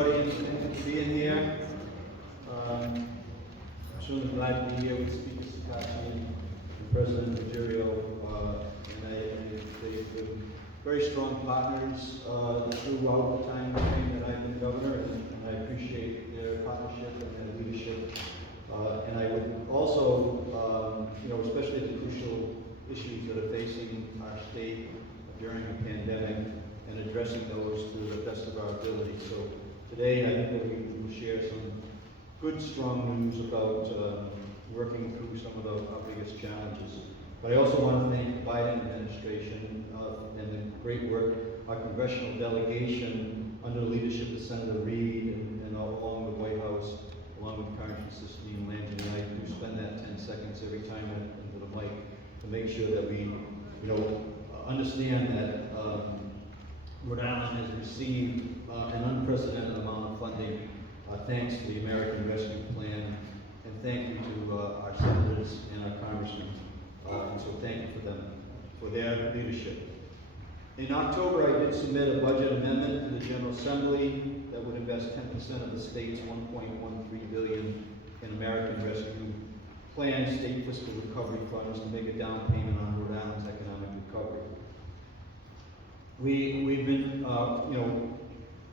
everybody, and thank you for being here. I'm certainly glad to be here with Speaker Sakachi and President Ruggiero. They've been very strong partners throughout the time frame that I've been governor, and I appreciate their partnership and their leadership. And I would also, especially the crucial issues that are facing our state during the pandemic, and addressing those to the best of our ability. So today, I think that we will share some good, strong news about working through some of our biggest challenges. But I also want to thank the Biden administration and the great work, our congressional delegation under the leadership of Senator Reid and along the White House, along with Congressman Sistine Langell. And I do spend that 10 seconds every time I into the mic to make sure that we, understand that Rhode Island has received an unprecedented amount of funding thanks to the American Rescue Plan, and thank you to our senators and our congressmen. And so thank you for them, for their leadership. In October, I did submit a budget amendment to the General Assembly that would invest 10% of the state's $1.13 billion in American Rescue Plan state fiscal recovery funds to make a down payment on Rhode Island's economic recovery. We've been,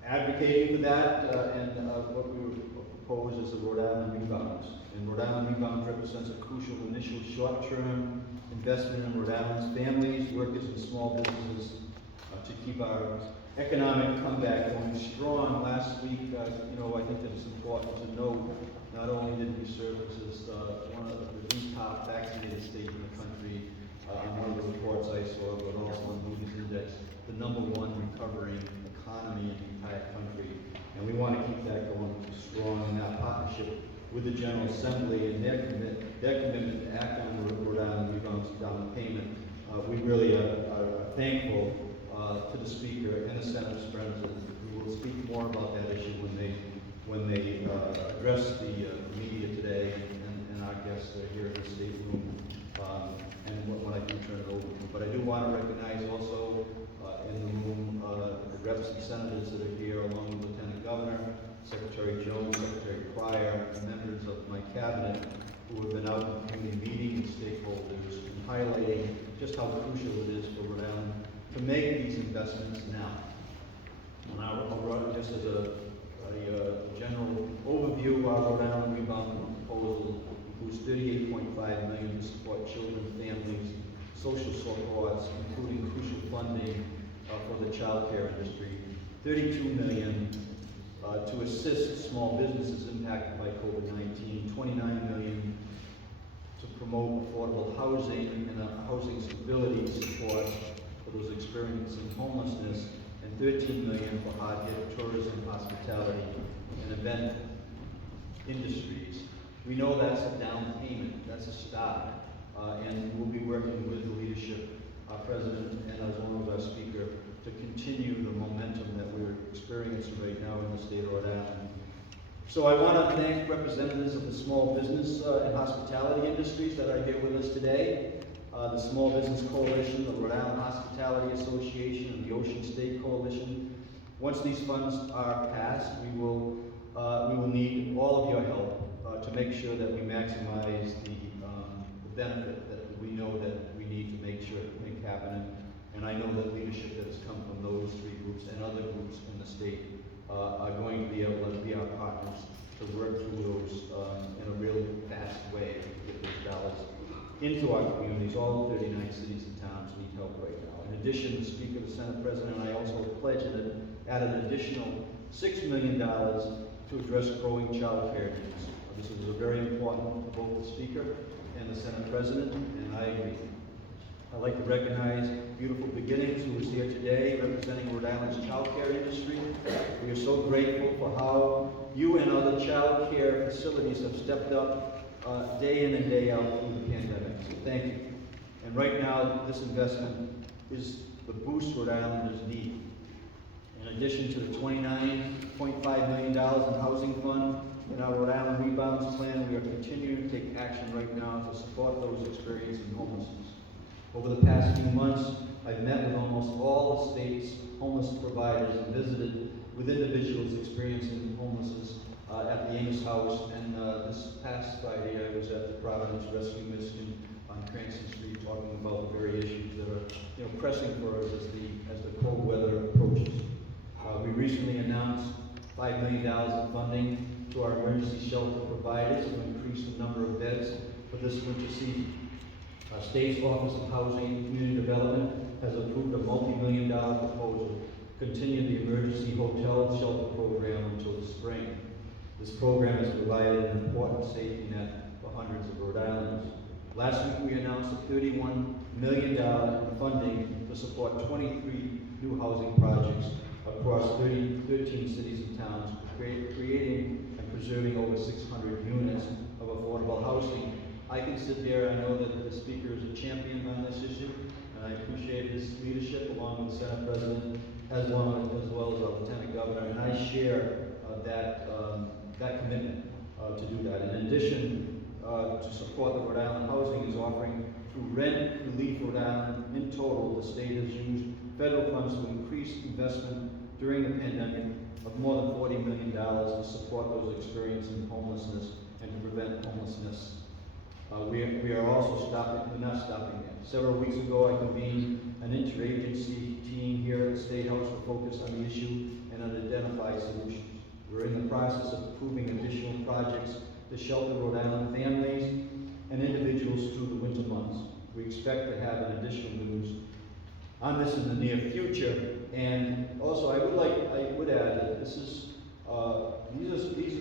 advocating for that, and what we would propose is the Rhode Island Rebounds. And Rhode Island Rebounds represents a crucial initial short-term investment in Rhode Island's families, workers, and small businesses to keep our economic comeback going strong. Last week, I think that it's important to note, not only did we serve as one of the top vaccinated states in the country, on one of the reports I saw, but also on Moody's Index, the #1 recovering economy in the entire country. And we want to keep that going strong in that partnership with the General Assembly and their commitment to act on the Rhode Island Rebounds down payment. We really are thankful to the Speaker and the Senate's President, who will speak more about that issue when they address the media today and our guests here in the state room. And when I do turn it over to them. But I do want to recognize also in the room the reps and senators that are here, along with Lieutenant Governor, Secretary Jones, Secretary Pryor, and members of my cabinet who have been out in the community meeting with stakeholders and highlighting just how crucial it is for Rhode Island to make these investments now. And I'll run just as a general overview of our Rhode Island Rebound proposal. Includes $38.5 million to support children, families, social supports, including crucial funding for the child care industry, $32 million to assist small businesses impacted by COVID-19, $29 million to promote affordable housing and housing stability support for those experiencing homelessness, and $13 million for hard-hit tourism, hospitality, and event industries. We know that's a down payment, that's a start, and we'll be working with the leadership, our President, and as well as our Speaker, to continue the momentum that we're experiencing right now in the state of Rhode Island. So I want to thank representatives of the small business and hospitality industries that are here with us today. The Small Business Coalition, the Rhode Island Hospitality Association, and the Ocean State Coalition. Once these funds are passed, we will need all of your help to make sure that we maximize the benefit that we know that we need to make sure things happen. And I know that leadership that has come from those three groups and other groups in the state are going to be able to be our partners to work through those in a real fast way to get those dollars into our communities. All 39 cities and towns need help right now. In addition, the Speaker, the Senate President, and I also pledged and added an additional $6 million to address growing child care needs. This is a very important for both the Speaker and the Senate President, and I agree. I'd like to recognize Beautiful Beginnings, who is here today representing Rhode Island's child care industry. We are so grateful for how you and other child care facilities have stepped up day in and day out through the pandemic. So thank you. And right now, this investment is the boost Rhode Islanders need. In addition to the $29.5 million in housing fund in our Rhode Island Rebounds Plan, we are continuing to take action right now to support those experiencing homelessness. Over the past few months, I've met with almost all the state's homeless providers and visited with individuals experiencing homelessness at the Amos House. And this past Friday, I was at the Providence Rescue Mission on Cranston Street talking about the very issues that are pressing for us as the cold weather approaches. We recently announced $5 million of funding to our emergency shelter providers to increase the number of beds for this winter season. Our state's Office of Housing and Community Development has approved a multi-million-dollar proposal to continue the emergency hotel shelter program until the spring. This program has provided an important safety net for hundreds of Rhode Islanders. Last week we announced a $31 million in funding to support 23 new housing projects across 13 cities and towns, creating and preserving over 600 units of affordable housing. I can sit there, I know that the speaker is a champion on this issue, and I appreciate his leadership along with the Senate President, as well as our Lieutenant Governor, and I share that commitment to do that. In addition, to support the Rhode Island Housing is offering through Rent Relief Rhode Island. In total, the state has used federal funds to increase investment during the pandemic of more than $40 million to support those experiencing homelessness and to prevent homelessness. We are also we're not stopping there. Several weeks ago, I convened an interagency team here at the State House to focus on the issue and on identify solutions. We're in the process of approving additional projects to shelter Rhode Island families and individuals through the winter months. We expect to have an additional news on this in the near future. And also, I would add that this is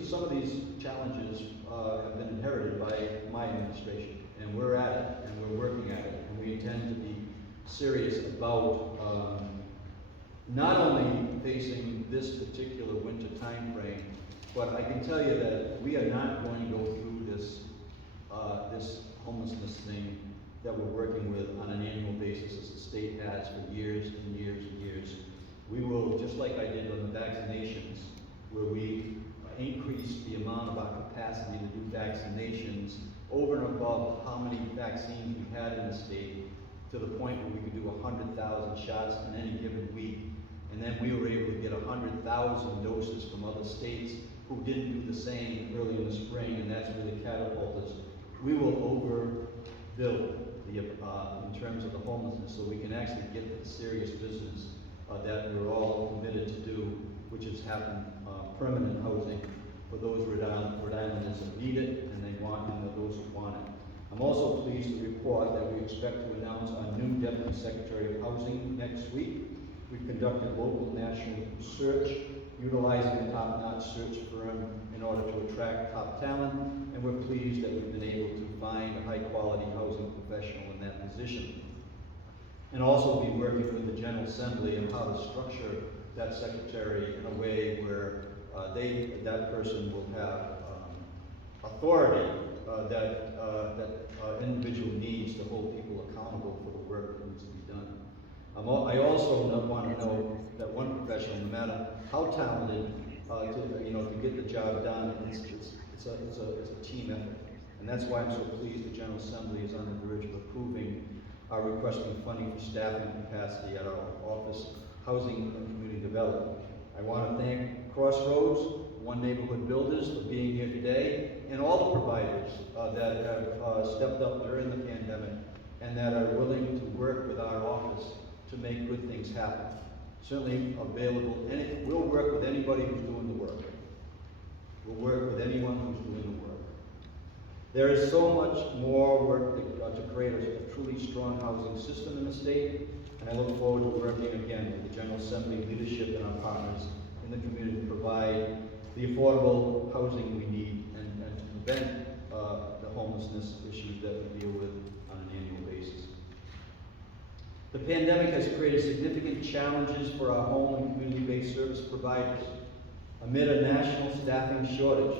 some of these challenges have been inherited by my administration, and we're at it, and we're working at it, and we intend to be serious about not only facing this particular winter time frame, but I can tell you that we are not going to go through this homelessness thing that we're working with on an annual basis, as the state has for years and years and years. We will, just like I did on the vaccinations, where we increased the amount of our capacity to do vaccinations over and above how many vaccines we had in the state, to the point where we could do 100,000 shots in any given week. And then we were able to get 100,000 doses from other states who didn't do the same early in the spring, and that's really catapulted us. We will overbuild in terms of the homelessness, so we can actually get to the serious business that we're all committed to do, which is having permanent housing for those Rhode Islanders that need it and those who want it. I'm also pleased to report that we expect to announce our new Deputy Secretary of Housing next week. We've conducted local national search, utilizing a top-notch search firm in order to attract top talent, and we're pleased that we've been able to find a high-quality housing professional in that position. And also be working with the General Assembly on how to structure that secretary in a way where that person will have authority that individual needs to hold people accountable for the work that needs to be done. I also want to know that one professional, no matter how talented, to get the job done, it's a team effort, and that's why I'm so pleased the General Assembly is on the verge of approving our requesting funding for staffing capacity at our Office Housing and Community Development. I want to thank Crossroads, One Neighborhood Builders for being here today, and all the providers that have stepped up during the pandemic and that are willing to work with our office to make good things happen. Certainly available, and we'll work with anybody who's doing the work. We'll work with anyone who's doing the work. There is so much more work to create a truly strong housing system in the state, and I look forward to working again with the General Assembly leadership and our partners in the community to provide the affordable housing we need and to prevent the homelessness issues that we deal with on an annual basis. The pandemic has created significant challenges for our home and community-based service providers. Amid a national staffing shortage,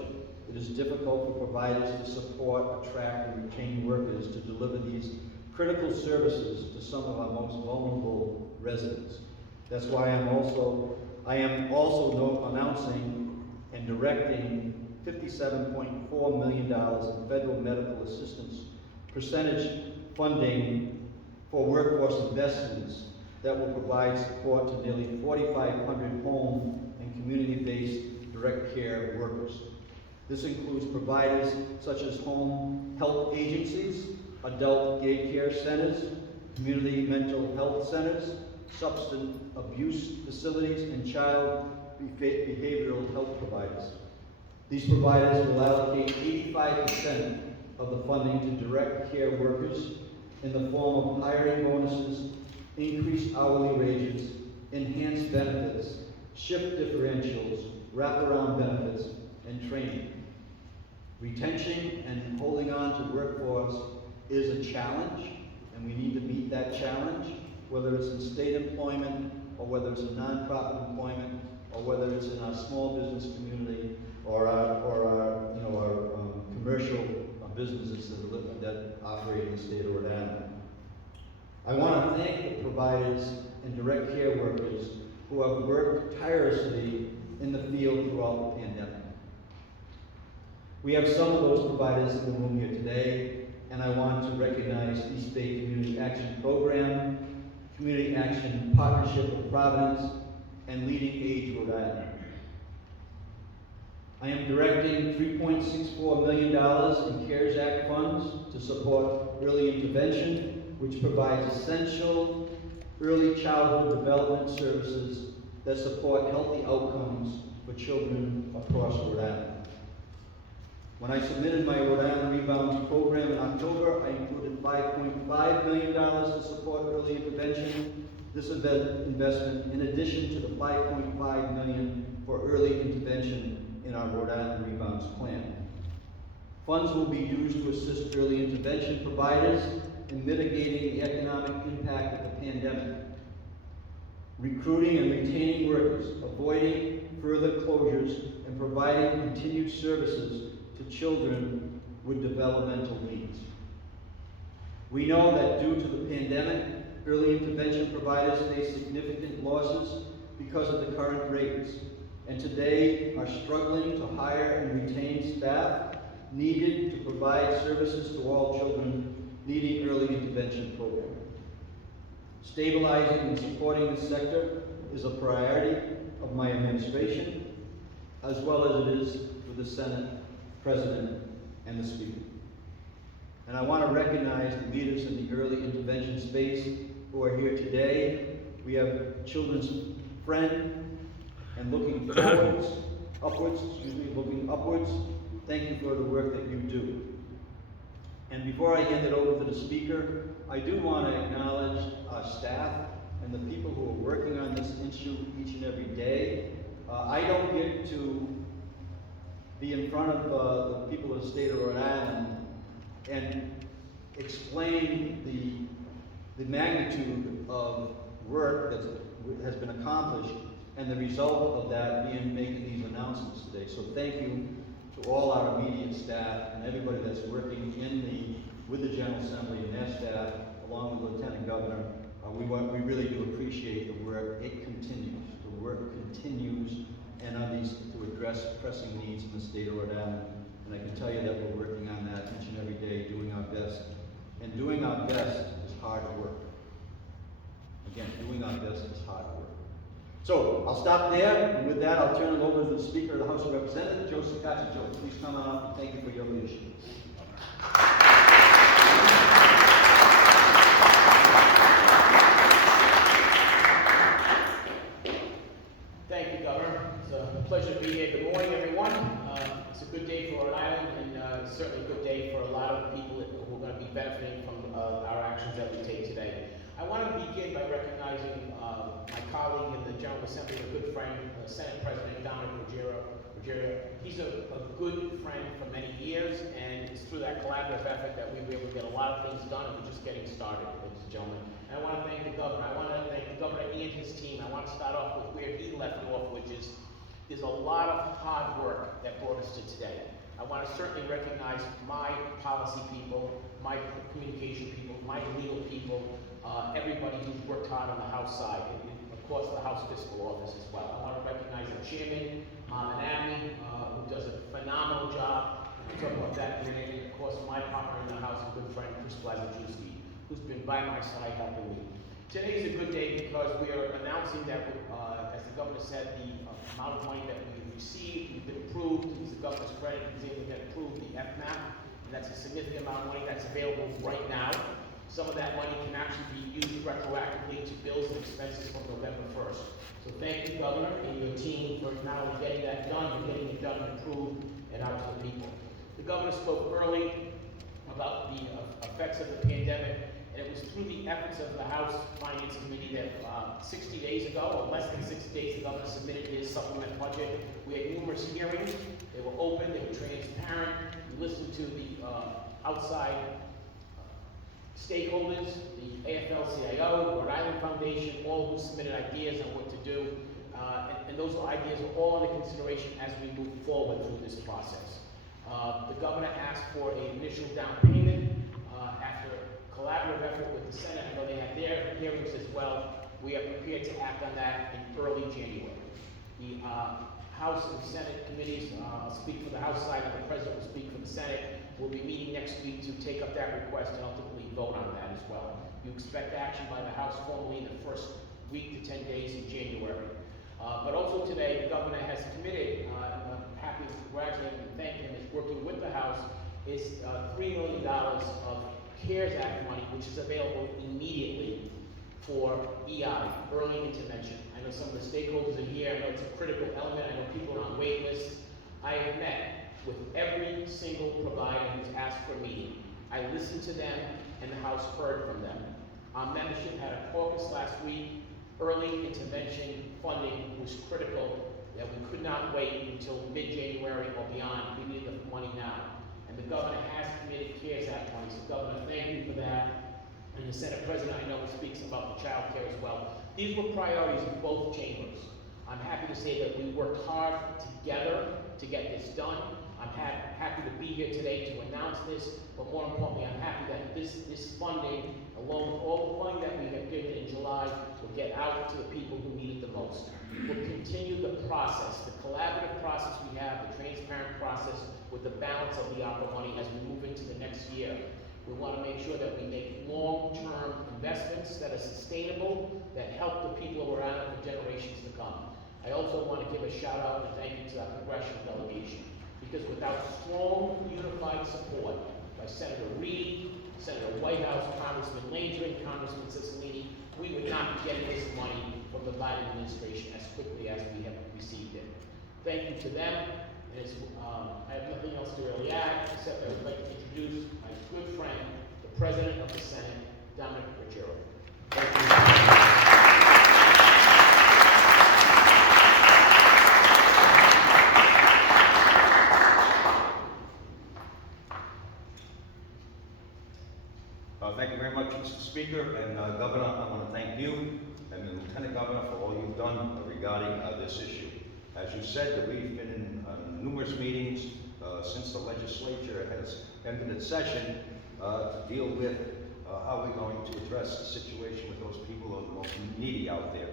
it is difficult for providers to support, attract, and retain workers to deliver these critical services to some of our most vulnerable residents. That's why I am also announcing and directing $57.4 million in federal medical assistance percentage funding for workforce investments that will provide support to nearly 4,500 home and community-based direct care workers. This includes providers such as home health agencies, adult daycare centers, community mental health centers, substance abuse facilities, and child behavioral health providers. These providers will allocate 85% of the funding to direct care workers in the form of hiring bonuses, increased hourly wages, enhanced benefits, shift differentials, wraparound benefits, and training. Retention and holding on to workforce is a challenge, and we need to meet that challenge, whether it's in state employment, or whether it's in nonprofit employment, or whether it's in our small business community, or our commercial businesses that operate in the state of Rhode Island. I want to thank the providers and direct care workers who have worked tirelessly in the field throughout the pandemic. We have some of those providers in the room here today, and I want to recognize East Bay Community Action Program, Community Action Partnership of Providence, and Leading Age Rhode Island. I am directing $3.64 million in CARES Act funds to support early intervention, which provides essential early childhood development services that support healthy outcomes for children across Rhode Island. When I submitted my Rhode Island Rebounds program in October, I included $5.5 million to support early intervention. This investment, in addition to the $5.5 million for early intervention in our Rhode Island Rebounds plan. Funds will be used to assist early intervention providers in mitigating the economic impact of the pandemic, recruiting and retaining workers, avoiding further closures, and providing continued services to children with developmental needs. We know that due to the pandemic, early intervention providers face significant losses because of the current rates, and today are struggling to hire and retain staff needed to provide services to all children needing early intervention program. Stabilizing and supporting this sector is a priority of my administration, as well as it is with the Senate, President, and the Speaker. And I want to recognize the leaders in the early intervention space who are here today. We have Children's Friend, and looking looking upwards. Thank you for the work that you do. And before I hand it over to the speaker, I do want to acknowledge our staff and the people who are working on this issue each and every day. I don't get to be in front of the people of the state of Rhode Island and explain the magnitude of work that has been accomplished and the result of that being making these announcements today. So thank you to all our immediate staff and everybody that's working with the General Assembly and their staff, along with the Lieutenant Governor. We really do appreciate the work. It continues. The work continues, and on these to address pressing needs in the state of Rhode Island. And I can tell you that we're working on that each and every day, doing our best. And doing our best is hard work. Again, doing our best is hard work. So I'll stop there, and with that, I'll turn it over to the Speaker of the House of Representatives, Joe Sacaccia. Joe, please come on up, and thank you for your leadership. Thank you, Governor. It's a pleasure to be here. Good morning, everyone. It's a good day for Rhode Island, and certainly a good day for a lot of people who are going to be benefiting from our actions that we take today. I want to begin by recognizing my colleague in the General Assembly, a good friend, Senate President Dominic Ruggiero. He's a good friend for many years, and it's through that collaborative effort that we were able to get a lot of things done, and we're just getting started, ladies and gentlemen. And I want to thank the Governor. I want to thank the Governor and his team. I want to start off with where he left off, which is there's a lot of hard work that brought us to today. I want to certainly recognize my policy people, my communication people, my legal people, everybody who's worked hard on the House side, and of course the House Fiscal Office as well. I want to recognize the Chairman, Manami, who does a phenomenal job. We'll talk about that in a minute. Of course, my partner in the House, a good friend, Chris Blazajewski, who's been by my side helping me. Today is a good day because we are announcing that, as the governor said, the amount of money that we've received, we've been approved, to the governor's credit, he's able to get approved, the FMAP, and that's a significant amount of money that's available right now. Some of that money can actually be used retroactively to bills and expenses from November 1st. So thank you, Governor, and your team for not only getting that done, but getting it done and approved and out to the people. The governor spoke early about the effects of the pandemic, and it was through the efforts of the House Finance Committee that 60 days ago, or less than 60 days, the governor submitted his supplement budget. We had numerous hearings. They were open, they were transparent. We listened to the outside stakeholders, the AFL-CIO, Rhode Island Foundation, all who submitted ideas on what to do. And those ideas are all under consideration as we move forward through this process. The governor asked for an initial down payment. After collaborative effort with the Senate, I know they had their hearings as well. We are prepared to act on that in early January. The House and Senate committees, I'll speak for the House side, and the President will speak for the Senate. We'll be meeting next week to take up that request and ultimately vote on that as well. You expect action by the House formally in the first week to 10 days in January. But also today, the governor has committed, and I'm happy to congratulate him and thank him, is working with the House, is $3 million of CARES Act money, which is available immediately for EI, early intervention. I know some of the stakeholders are here. I know it's a critical element. I know people are on wait lists. I have met with every single provider who's asked for a meeting. I listened to them, and the House heard from them. Our membership had a caucus last week. Early intervention funding was critical, that we could not wait until mid-January or beyond. We needed the money now. And the governor has committed CARES Act money. So Governor, thank you for that. And the Senate President, I know, speaks about the child care as well. These were priorities in both chambers. I'm happy to say that we worked hard together to get this done. I'm happy to be here today to announce this, but more importantly, I'm happy that this funding, along with all the funding that we have given in July, will get out to the people who need it the most. We'll continue the process, the collaborative process we have, the transparent process with the balance of the ARPA money as we move into the next year. We want to make sure that we make long-term investments that are sustainable, that help the people who are out for generations to come. I also want to give a shout out and thank you to our congressional delegation, because without strong, unified support by Senator Reid, Senator Whitehouse, Congressman Landry, Congressman Cicilline, we would not be getting this money from the Biden administration as quickly as we have received it. Thank you to them. And I have nothing else to really add, except I would like to introduce my good friend, the President of the Senate, Dominic Ruggiero. Thank you. Thank you very much, Mr. Speaker, and Governor, I want to thank you and the Lieutenant Governor for all you've done regarding this issue. As you said, that we've been in numerous meetings since the legislature has ended its session to deal with how we're going to address the situation with those people who are the most needy out there.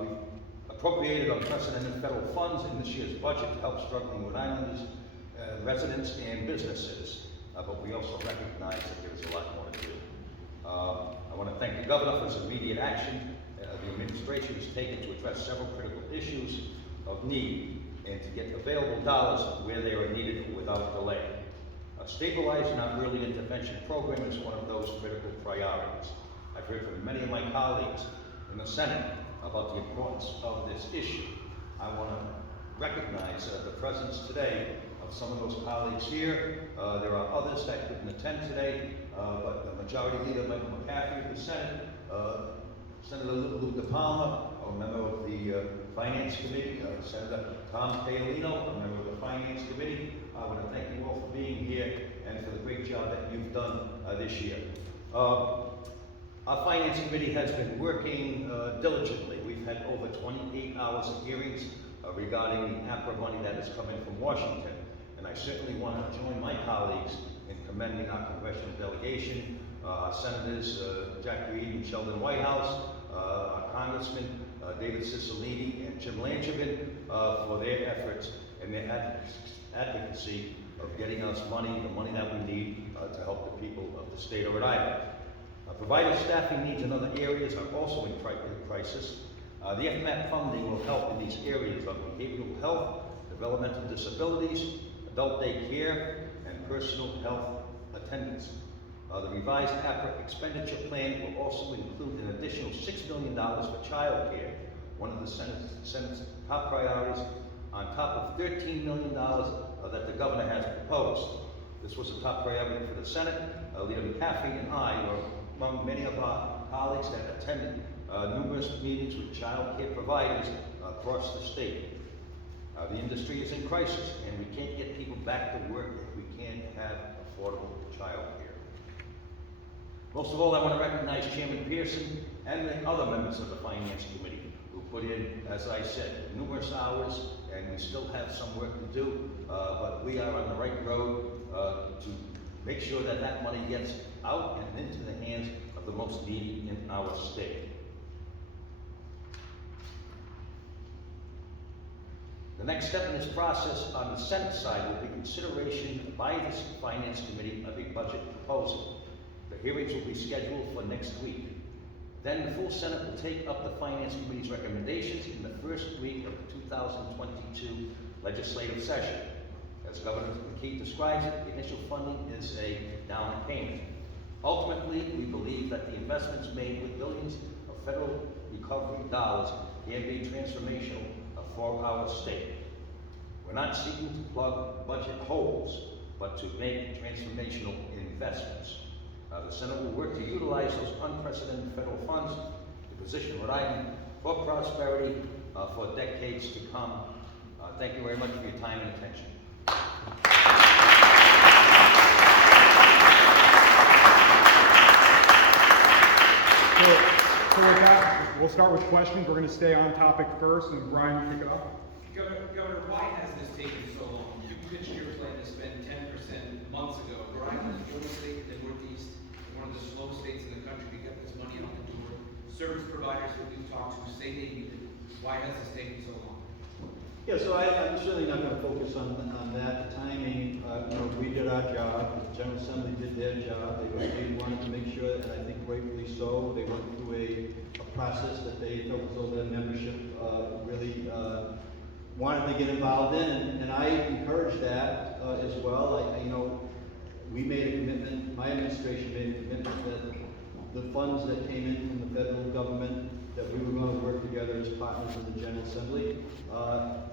We've appropriated unprecedented federal funds in this year's budget to help struggling Rhode Islanders, residents, and businesses. But we also recognize that there's a lot more to do. I want to thank the Governor for his immediate action. The administration has taken to address several critical issues of need and to get available dollars where they are needed without delay. A stabilized and early intervention program is one of those critical priorities. I've heard from many of my colleagues in the Senate about the importance of this issue. I want to recognize the presence today of some of those colleagues here. There are others that couldn't attend today, but the Majority Leader Michael McCaffrey of the Senate, Senator Lou DePalma, a member of the Finance Committee, Senator Tom Paolino, a member of the Finance Committee. I want to thank you all for being here and for the great job that you've done this year. Our Finance Committee has been working diligently. We've had over 28 hours of hearings regarding the APRA money that is coming from Washington. And I certainly want to join my colleagues in commending our congressional delegation, our senators Jack Reed and Sheldon Whitehouse, our congressmen David Cicilline and Jim Lanchevin for their efforts and their advocacy of getting us money, the money that we need to help the people of the state of Rhode Island. Provider staffing needs in other areas are also in crisis. The FMAP funding will help in these areas of behavioral health, developmental disabilities, adult day care, and personal health attendance. The revised APRA expenditure plan will also include an additional $6 million for child care, one of the Senate's top priorities, on top of $13 million that the governor has proposed. This was a top priority for the Senate. Leader McCaffrey and I were among many of our colleagues that attended numerous meetings with child care providers across the state. The industry is in crisis, and we can't get people back to work if we can't have affordable child care. Most of all, I want to recognize Chairman Pearson and the other members of the Finance Committee who put in, as I said, numerous hours, and we still have some work to do, but we are on the right road to make sure that that money gets out and into the hands of the most needy in our state. The next step in this process on the Senate side will be consideration by this Finance Committee of a budget proposal. The hearings will be scheduled for next week. Then the full Senate will take up the Finance Committee's recommendations in the first week of the 2022 legislative session. As Governor McKee describes it, the initial funding is a down payment. Ultimately, we believe that the investments made with billions of federal recovery dollars can be transformational for our state. We're not seeking to plug budget holes, but to make transformational investments. The Senate will work to utilize those unprecedented federal funds to position Rhode Island for prosperity for decades to come. Thank you very much for your time and attention. So with that, we'll start with questions. We're going to stay on topic first, and Brian, you kick it off. Governor, why has this taken so long? You pitched your plan to spend 10% months ago. Rhode Island is the only state in the Northeast, and one of the slow states in the country to get this money out the door. Service providers that we've talked to say they need it. Why has this taken so long? Yeah, so I'm certainly not going to focus on that. The timing, we did our job. The General Assembly did their job. They wanted to make sure, and I think rightfully so, they went through a process that they felt as though their membership really wanted to get involved in, and I encouraged that as well. We made a commitment, my administration made a commitment that the funds that came in from the federal government, that we were going to work together as partners with the General Assembly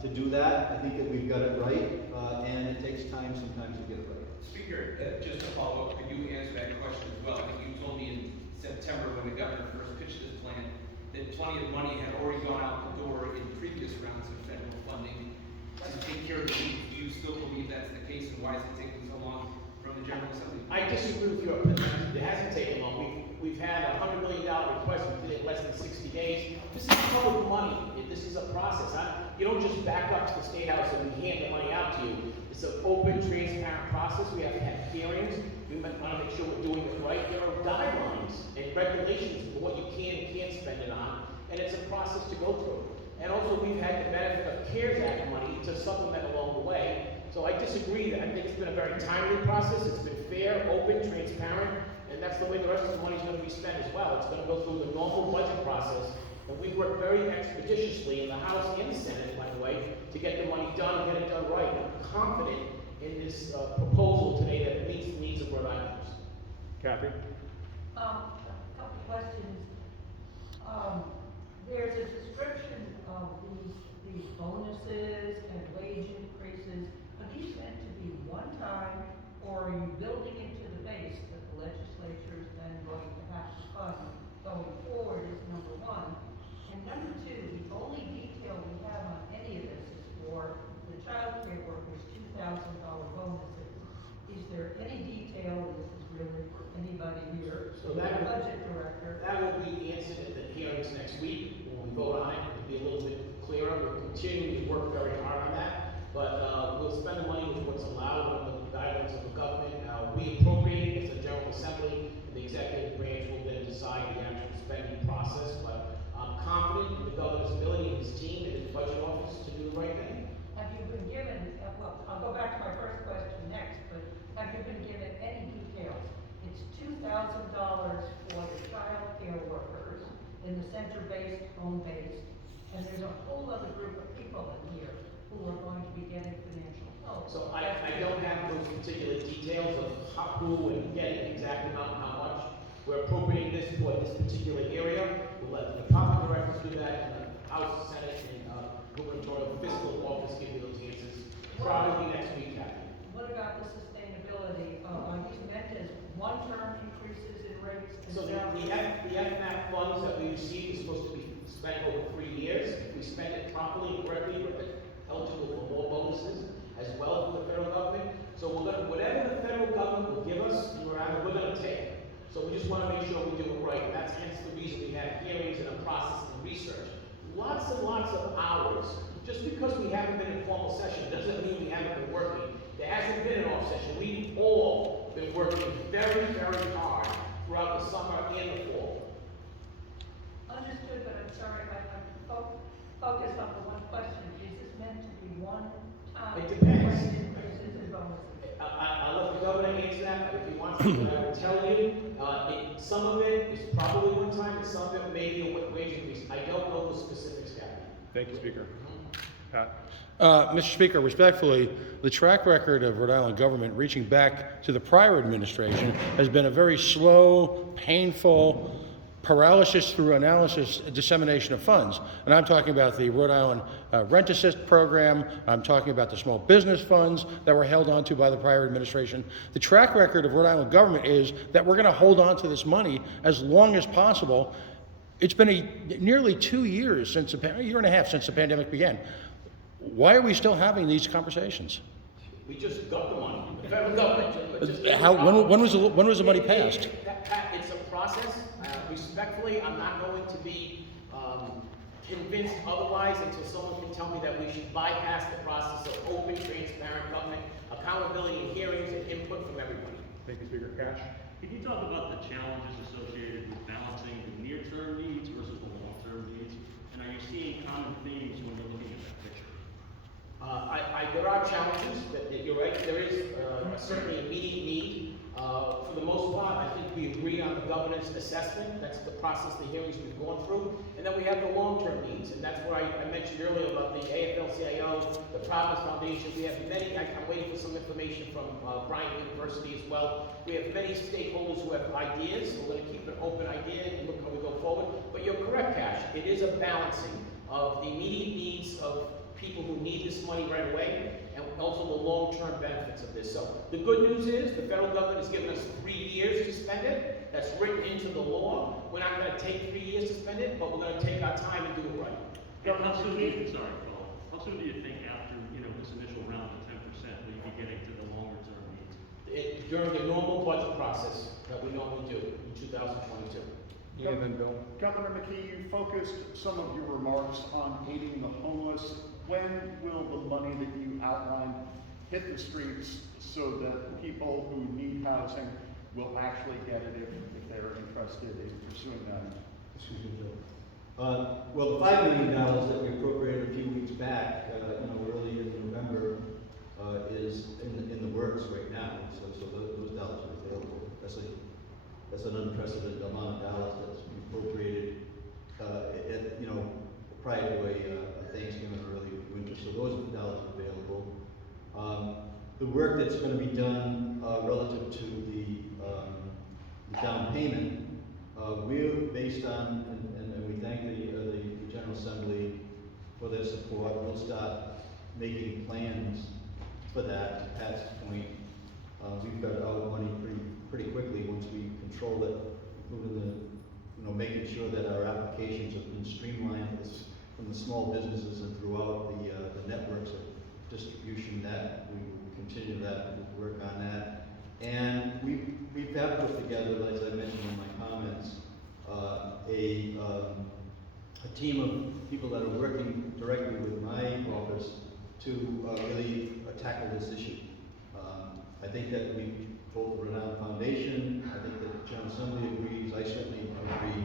to do that. I think that we've got it right, and it takes time sometimes to get it right. Speaker, just to follow up, could you answer that question as well? I think you told me in September when the governor first pitched this plan that plenty of money had already gone out the door in previous rounds of federal funding to take care of the needs. Do you still believe that's the case, and why is it taking so long from the General Assembly? I disagree with your opinion. It hasn't taken long. We've had a $100 million request. We did it less than 60 days. This is public money. This is a process. You don't just back up to the State House and we hand the money out to you. It's an open, transparent process. We have to have hearings. We want to make sure we're doing it right. There are guidelines and regulations for what you can and can't spend it on, and it's a process to go through. And also, we've had the benefit of CARES Act money to supplement along the way. So I disagree that I think it's been a very timely process. It's been fair, open, transparent, and that's the way the rest of the money is going to be spent as well. It's going to go through the normal budget process, and we worked very expeditiously in the House and the Senate, by the way, to get the money done and get it done right. I'm confident in this proposal today that it meets the needs of Rhode Islanders. Kathy? A couple questions. There's a description of these bonuses and wage increases. Are these meant to be one time, or are you building into the base that the legislature is then going to have to fund going forward is number one. And number two, the only detail we have on any of this is for the child care workers, $2,000 bonuses. Is there any detail, this is really for anybody here, So the that budget director? That will be answered at the hearings next week. When we vote on it, it'll be a little bit clearer. We're continuing to work very hard on that. But we'll spend the money with what's allowed under the guidelines of the government. We appropriate as a General Assembly, and the executive branch will then decide the actual spending process. But I'm confident in the governor's ability and his team and his budget office to do the right thing. Have you been given, well, I'll go back to my first question next, but have you been given any details? It's $2,000 for the in the center-based, home-based, and there's a whole other group of people in here who are going to be getting financial help. So I don't have those particular details of how, who and getting exact amount, and how much. We're appropriating this for this particular area. We'll let the department directors do that, and the House, Senate, and gubernatorial fiscal office give you those answers probably next week, Kathy. What about the sustainability? Are these meant as one-term increases in rates? and So the FMAP funds that we receive is supposed to be spent over 3 years. If we spend it properly and correctly, we're eligible for more bonuses as well as the federal government. So we're gonna, whatever the federal government will give us, we're gonna take. So we just wanna make sure we do it right. And that's hence the reason we have hearings and a process and research. Lots and lots of hours. Just because we haven't been in formal session doesn't mean we haven't been working. There hasn't been an off session. We've all been working very, very hard throughout the summer and the fall. Understood, but I'm sorry, I'm focused on the one question. Is this meant to be one-time It depends. rate increases and bonuses? I'll let the governor answer that, but if he wants to, but I will tell you, some of it is probably one time, and some of it may be a wage increase. I don't know the specifics, Kathy. Thank you, Speaker. Pat? Mr. Speaker, respectfully, the track record of Rhode Island government reaching back to the prior administration has been a very slow, painful, paralysis through analysis dissemination of funds. And I'm talking about the Rhode Island Rent Assist program. I'm talking about the small business funds that were held onto by the prior administration. The track record of Rhode Island government is that we're going to hold on to this money as long as possible. It's been nearly 2 years, a year and a half since the pandemic began. Why are we still having these conversations? We just got the money. The federal government just. When was the money passed? Pat, it's a process. Respectfully, I'm not going to be convinced otherwise until someone can tell me that we should bypass the process of open, transparent government, accountability and hearings and input from everybody. Thank you, Speaker. Cash? Can you talk about the challenges associated with balancing the near-term needs versus the long-term needs? And are you seeing common themes when you're looking at that picture? There are challenges, that you're right, there is certainly immediate need. For the most part, I think we agree on the governance assessment. That's the process, the hearings we've gone through. And then we have the long-term needs, and that's where I mentioned earlier about the AFL-CIO, the Providence Foundation. We have many, I'm waiting for some information from Bryant University as well. We have many stakeholders who have ideas. We're going to keep an open idea and look how we go forward. But you're correct, Cash. It is a balancing of the immediate needs of people who need this money right away, and also the long-term benefits of this. So the good news is the federal government has given us 3 years to spend it. That's written into the law. We're not going to take 3 years to spend it, but we're going to take our time and do it right. And how soon do you, sorry, Paul, how soon do you think after, this initial round of 10% will you be getting to the longer-term needs? During the normal budget process that we normally do in 2022. And then Bill? Governor McKee, you focused some of your remarks on aiding the homeless. When will the money that you outlined hit the streets so that people who need housing will actually get it if they're interested in pursuing that? Excuse me, Joe. Well, the $5 million that we appropriated a few weeks back, early in November, is in the works right now. So those dollars are available. That's an unprecedented amount of dollars that's been appropriated, prior to a Thanksgiving or early winter. So those dollars are available. The work that's going to be done relative to the down payment, we're based on, and we thank the General Assembly for their support. We'll start making plans for that. To Pat's point, we've got our money pretty quickly once we control it, including making sure that our applications have been streamlined from the small businesses and throughout the networks of distribution. That we will continue that, we'll work on that. And we've have put together, as I mentioned in my comments, a team of people that are working directly with my office to really tackle this issue. I think that we told the Rhode Island Foundation, I think that the General Assembly agrees, I certainly agree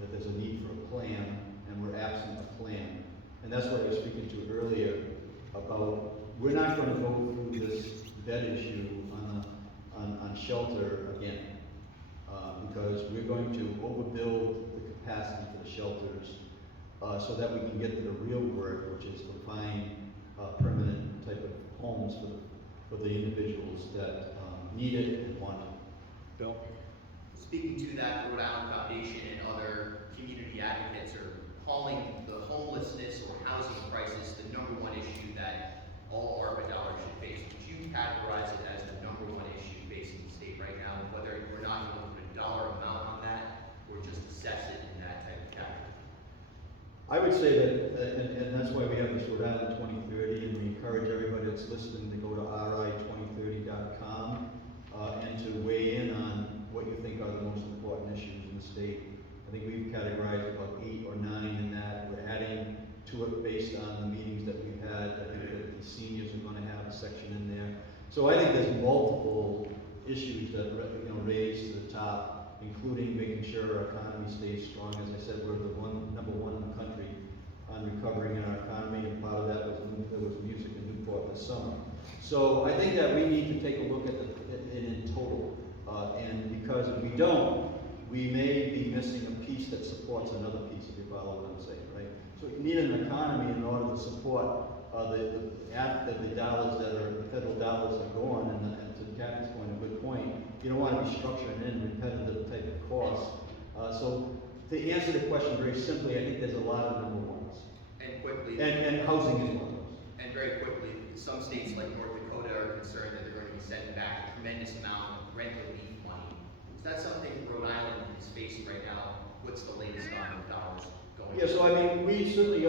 that there's a need for a plan, and we're absent a plan. And that's what I was speaking to earlier about, we're not going to go through this bed issue on shelter again, because we're going to overbuild the capacity for the shelters, so that we can get to the real work, which is to find permanent type of homes for the individuals that need it and want it. Bill? Speaking to that, Rhode Island Foundation and other community advocates are calling the homelessness or housing crisis the #1 issue that all ARPA dollars should face. Would you categorize it as the #1 issue facing the state right now, whether we're not going to put a dollar amount on that or just assess it in that type of category? I would say that, and that's why we have this Rhode Island 2030, and we encourage everybody that's listening to go to ri2030.com and to weigh in on what you think are the most important issues in the state. I think we've categorized about 8 or 9 in that. We're adding to it based on the meetings that we've had. I think that the seniors are going to have a section in there. So I think there's multiple issues that raise to the top, including making sure our economy stays strong. As I said, we're the #1 in the country on recovering in our economy, and part of that was music in Newport this summer. So I think that we need to take a look at it in total, and because if we don't, we may be missing a piece that supports another piece, if you follow what I'm saying, right? So you need an economy in order to support after the dollars that are, the federal dollars are gone, and to Captain's point, a good point, you don't want to be structuring in repetitive type of costs. So to answer the question very simply, I think there's a lot of #1s. And quickly, And housing is one of those. and very quickly, some states like North Dakota are concerned that they're going to be sending back a tremendous amount of rent relief money. Is that something Rhode Island is facing right now? What's the latest on the dollars going? Yeah, so I mean,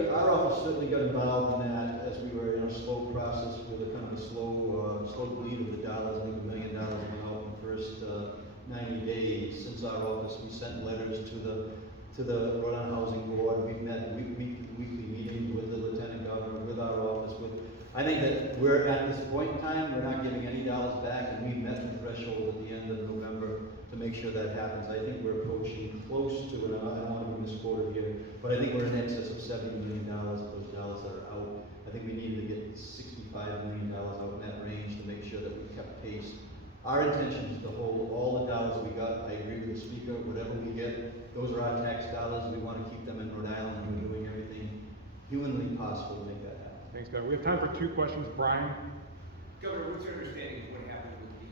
our office certainly got involved in that as we were in a slow process with a kind of a slow bleed of the dollars. I think $1 million went out in the first 90 days. Since our office, we sent letters to the Rhode Island Housing Board. We've met weekly meetings with the Lieutenant Governor, with our office, I think that we're at this point in time, we're not giving any dollars back, and we met the threshold at the end of November to make sure that happens. I think we're approaching close to, and I don't want to be misquoted here, but I think we're in excess of $70 million of those dollars that are out. I think we needed to get $65 million out in that range to make sure that we kept pace. Our intention is to hold all the dollars we got. I agree with the speaker, whatever we get, those are our tax dollars. We want to keep them in Rhode Island, and we're doing everything humanly possible to make that happen. Thanks, Governor. We have time for 2 questions. Brian? Governor, what's your understanding of what happened with the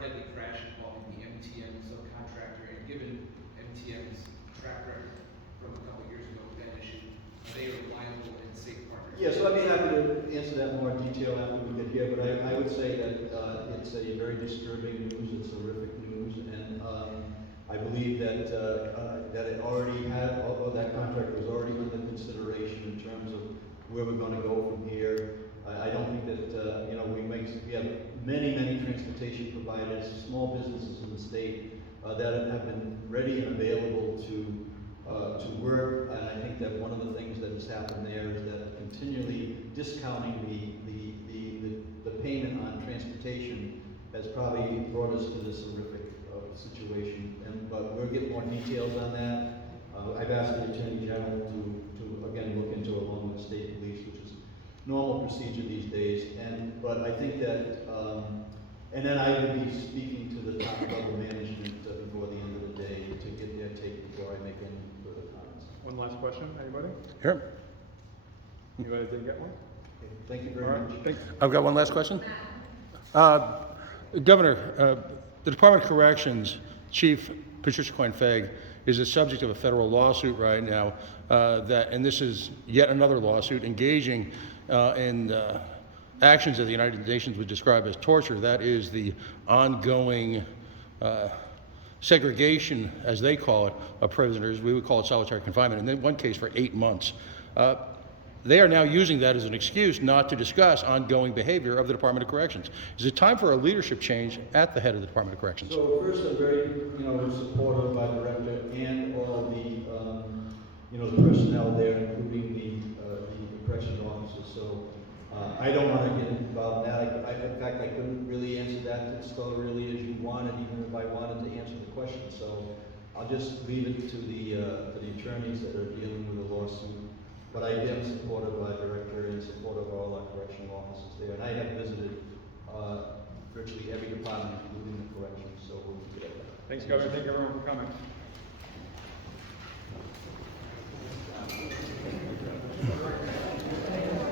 deadly crash involving the MTM subcontractor, and given MTM's track record from a couple years ago with that issue, are they a reliable and safe partner? Yeah, so I'd be happy to answer that in more detail after we get here, but I would say that it's a very disturbing news, it's horrific news, and I believe that it already had, although that contract was already under consideration in terms of where we're going to go from here. I don't think that, we have many transportation providers, small businesses in the state that have been ready and available to work, and I think that one of the things that has happened there is that continually discounting the payment on transportation has probably brought us to this horrific situation. But we'll get more details on that. I've asked the Attorney General to again look into it along with the state police, which is normal procedure these days. But I think that, and then I will be speaking to the top level management before the end of the day to get their take before I make any further comments. One last question, anybody? Here. You guys didn't get one? Okay, thank you All very right, much. thanks. I've got one last question. Governor, the Department of Corrections Chief Patricia Coyne-Fegg is the subject of a federal lawsuit right now, and this is yet another lawsuit engaging in actions that the United Nations would describe as torture. That is the ongoing segregation, as they call it, of prisoners. We would call it solitary confinement, and in one case for 8 months. They are now using that as an excuse not to discuss ongoing behavior of the Department of Corrections. Is it time for a leadership change at the head of the Department of Corrections? So first, I'm very, supportive of our director and all of the, the personnel there, including the corrections officers. So I don't want to get involved in that. In fact, I couldn't really answer that as thoroughly as you wanted, even if I wanted to answer the question. So I'll just leave it to the attorneys that are dealing with the lawsuit. But I am supportive of our director and supportive of all our correctional officers there. And I have visited virtually every department, including the corrections, so we'll get at that. Thanks, Governor. Thank you everyone for coming.